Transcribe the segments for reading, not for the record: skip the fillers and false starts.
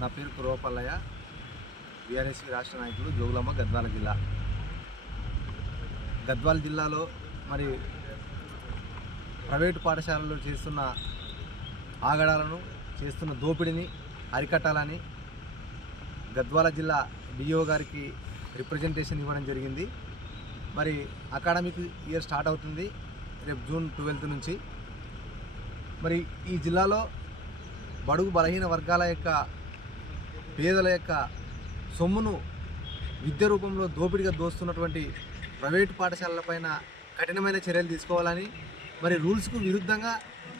నా పేరు కురవపల్లయ్య, బీఆర్ఎస్పీ రాష్ట్ర నాయకుడు, జోగులాంబ గద్వాల జిల్లా. గద్వాల జిల్లాలో మరి ప్రైవేటు పాఠశాలలు చేస్తున్న ఆగడాలను, చేస్తున్న దోపిడీని అరికట్టాలని గద్వాల జిల్లా డిఓ గారికి రిప్రజెంటేషన్ ఇవ్వడం జరిగింది. మరి అకాడమిక్ ఇయర్ స్టార్ట్ అవుతుంది రేపు జూన్ 12 నుంచి. మరి ఈ జిల్లాలో బడుగు బలహీన వర్గాల యొక్క, పేదల యొక్క సొమ్మును విద్య రూపంలో దోపిడిగా దోస్తున్నటువంటి ప్రైవేటు పాఠశాలలపైన కఠినమైన చర్యలు తీసుకోవాలని, మరి రూల్స్కు విరుద్ధంగా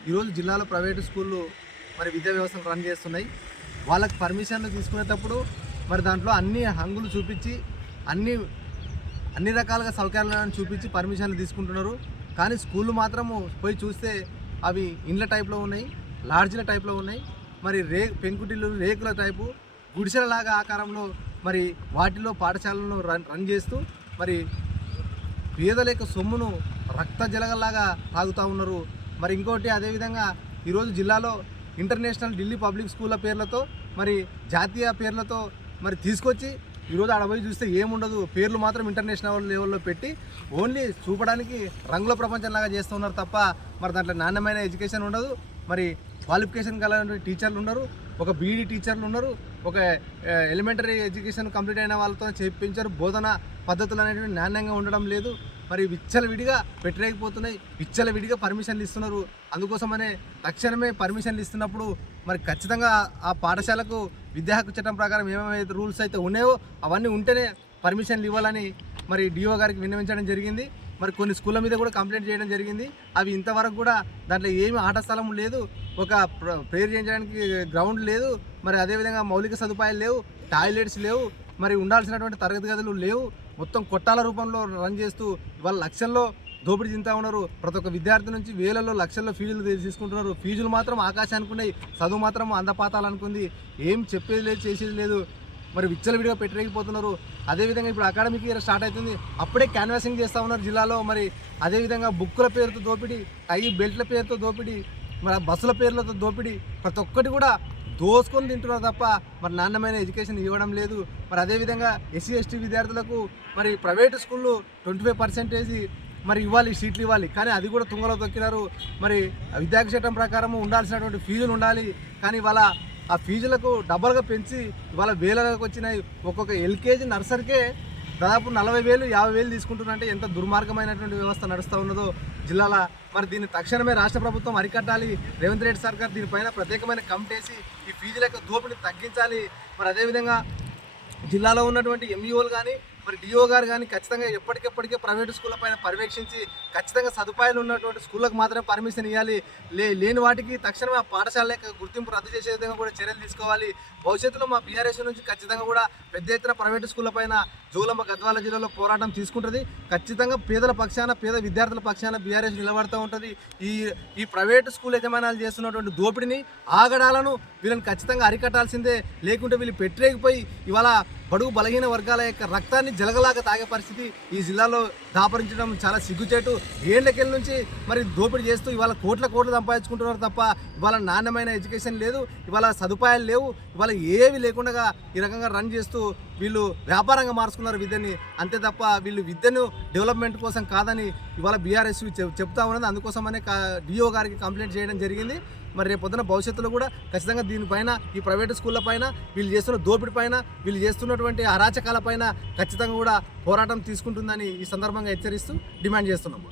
ఈరోజు జిల్లాలో ప్రైవేటు స్కూళ్ళు మరి విద్యా వ్యవస్థను రన్ చేస్తున్నాయి. వాళ్ళకి పర్మిషన్లు తీసుకునేటప్పుడు మరి దాంట్లో అన్ని హంగులు చూపించి అన్ని రకాలుగా సౌకర్యాలను చూపించి పర్మిషన్లు తీసుకుంటున్నారు. కానీ స్కూళ్ళు మాత్రము పోయి చూస్తే అవి ఇండ్ల టైప్లో ఉన్నాయి, లాడ్జ్ల టైప్లో ఉన్నాయి. మరి పెంకుటిల్లు, రేకుల టైపు, గుడిసెలలాగా ఆకారంలో మరి వాటిలో పాఠశాలను రన్ చేస్తూ మరి పేదల యొక్క సొమ్మును రక్త జలగల్లాగా తాగుతూ ఉన్నారు. మరి ఇంకోటి అదేవిధంగా ఈరోజు జిల్లాలో ఇంటర్నేషనల్ ఢిల్లీ పబ్లిక్ స్కూళ్ళ పేర్లతో, మరి జాతీయ పేర్లతో మరి తీసుకొచ్చి ఈరోజు ఆడ పోయి చూస్తే ఏముండదు, పేర్లు మాత్రం ఇంటర్నేషనల్ లెవెల్లో పెట్టి ఓన్లీ చూపడానికి రంగుల ప్రపంచంలాగా చేస్తున్నారు తప్ప మరి దాంట్లో నాణ్యమైన ఎడ్యుకేషన్ ఉండదు. మరి క్వాలిఫికేషన్ కలిగిన టీచర్లు ఉన్నారు, ఒక బీఈడీ టీచర్లు ఉన్నారు, ఒక ఎలిమెంటరీ ఎడ్యుకేషన్ కంప్లీట్ అయిన వాళ్ళతో చెప్పించారు. బోధన పద్ధతులు అనేవి నాణ్యంగా ఉండడం లేదు. మరి విచ్చలవిడిగా పెట్టలేకపోతున్నాయి, విచ్చలవిడిగా పర్మిషన్లు ఇస్తున్నారు. అందుకోసమనే తక్షణమే పర్మిషన్లు ఇస్తున్నప్పుడు మరి ఖచ్చితంగా ఆ పాఠశాలకు విద్యా హక్కు చట్టం ప్రకారం ఏమేమైతే రూల్స్ అయితే ఉన్నాయో అవన్నీ ఉంటేనే పర్మిషన్లు ఇవ్వాలని మరి డిఓ గారికి విన్నవించడం జరిగింది. మరి కొన్ని స్కూళ్ళ మీద కూడా కంప్లైంట్ చేయడం జరిగింది. అవి ఇంతవరకు కూడా దాంట్లో ఏమి ఆట స్థలం లేదు, ఒక ప్రేయర్ చేయించడానికి గ్రౌండ్ లేదు, మరి అదేవిధంగా మౌలిక సదుపాయాలు లేవు, టాయిలెట్స్ లేవు, మరి ఉండాల్సినటువంటి తరగతి గదులు లేవు. మొత్తం కొట్టాల రూపంలో రన్ చేస్తూ వాళ్ళ లక్షల్లో దోపిడీ తింటూ ఉన్నారు. ప్రతి ఒక్క విద్యార్థి నుంచి వేలలో లక్షల్లో ఫీజులు తీసుకుంటున్నారు. ఫీజులు మాత్రం ఆకాశానికి ఉన్నాయి, చదువు మాత్రం అందపాతాలనుకుంది. ఏం చెప్పేది లేదు, చేసేది లేదు. మరి విచ్చలవిడిగా పెట్టలేకపోతున్నారు. అదేవిధంగా ఇప్పుడు అకాడమిక్ ఇయర్ స్టార్ట్ అవుతుంది, అప్పుడే క్యాన్వాసింగ్ చేస్తూ ఉన్నారు జిల్లాలో. మరి అదేవిధంగా బుక్కుల పేరుతో దోపిడీ, బెల్ట్ల పేరుతో దోపిడీ, మరి బస్సుల పేర్లతో దోపిడీ, ప్రతి ఒక్కటి కూడా దోసుకొని తింటున్నారు తప్ప మరి నాణ్యమైన ఎడ్యుకేషన్ ఇవ్వడం లేదు. మరి అదేవిధంగా ఎస్సీ ఎస్టీ విద్యార్థులకు మరి ప్రైవేటు స్కూళ్ళు 25% మరి ఇవ్వాలి, సీట్లు ఇవ్వాలి, కానీ అది కూడా తుంగలో తొక్కినారు. మరి విద్యార్థి చట్టం ప్రకారం ఉండాల్సినటువంటి ఫీజులు ఉండాలి, కానీ ఇవాళ ఆ ఫీజులకు డబల్గా పెంచి ఇవాళ వేలకు వచ్చినాయి. ఒక్కొక్క ఎల్కేజీ నర్సరీకే దాదాపు 40,000 50,000 తీసుకుంటున్నారంటే ఎంత దుర్మార్గమైనటువంటి వ్యవస్థ నడుస్తూ ఉన్నదో జిల్లాలో. మరి దీన్ని తక్షణమే రాష్ట్ర ప్రభుత్వం అరికట్టాలి. రేవంత్ రెడ్డి సర్కార్ దీనిపైన ప్రత్యేకమైన కమిటీ వేసి ఈ ఫీజుల యొక్క దోపిడీని తగ్గించాలి. మరి అదేవిధంగా జిల్లాలో ఉన్నటువంటి ఎంఈఓలు కానీ, మరి డిఓ గారు కానీ ఖచ్చితంగా ఎప్పటికెప్పటికే ప్రైవేటు స్కూళ్ళ పైన పర్యవేక్షించి ఖచ్చితంగా సదుపాయాలు ఉన్నటువంటి స్కూళ్ళకు మాత్రమే పర్మిషన్ ఇవ్వాలి. లేని వాటికి తక్షణమే ఆ పాఠశాల యొక్క గుర్తింపు రద్దు చేసే విధంగా కూడా చర్యలు తీసుకోవాలి. భవిష్యత్తులో మా బీఆర్ఎస్ నుంచి ఖచ్చితంగా కూడా పెద్ద ఎత్తున ప్రైవేటు స్కూళ్ళ పైన జోగులాంబ గద్వాల జిల్లాలో పోరాటం తీసుకుంటుంది. ఖచ్చితంగా పేదల పక్షాన, పేద విద్యార్థుల పక్షాన బీఆర్ఎస్ నిలబడుతూ ఉంటుంది. ఈ ప్రైవేటు స్కూల్ యజమానాలు చేస్తున్నటువంటి దోపిడిని, ఆగడాలను వీళ్ళని ఖచ్చితంగా అరికట్టాల్సిందే. లేకుంటే వీళ్ళు పెట్టలేకపోయి ఇవాళ బడుగు బలహీన వర్గాల యొక్క రక్తాన్ని జలగలాగా తాగే పరిస్థితి ఈ జిల్లాలో దాపరించడం చాలా సిగ్గుచేటు. ఏళ్లకెళ్ళ నుంచి మరి దోపిడీ చేస్తూ ఇవాళ కోట్లు సంపాదించుకుంటున్నారు తప్ప ఇవాళ నాణ్యమైన ఎడ్యుకేషన్ లేదు, ఇవాళ సదుపాయాలు లేవు, ఇవాళ ఏవి లేకుండా ఈ రకంగా రన్ చేస్తూ వీళ్ళు వ్యాపారంగా మార్చుకున్నారు విద్యని. అంతే తప్ప వీళ్ళు విద్యను డెవలప్మెంట్ కోసం కాదని ఇవాళ బీఆర్ఎస్ చెప్తా ఉన్నది. అందుకోసమనే డిఓ గారికి కంప్లైంట్ చేయడం జరిగింది. మరి రేపు పొద్దున భవిష్యత్తులో కూడా ఖచ్చితంగా దీనిపైన, ఈ ప్రైవేటు స్కూళ్ళ పైన, వీళ్ళు చేస్తున్న దోపిడీ పైన, వీళ్ళు చేస్తున్నటువంటి అరాచకాల పైన ఖచ్చితంగా కూడా పోరాటం తీసుకుంటుందని ఈ సందర్భంగా హెచ్చరిస్తూ డిమాండ్ చేస్తున్నాము.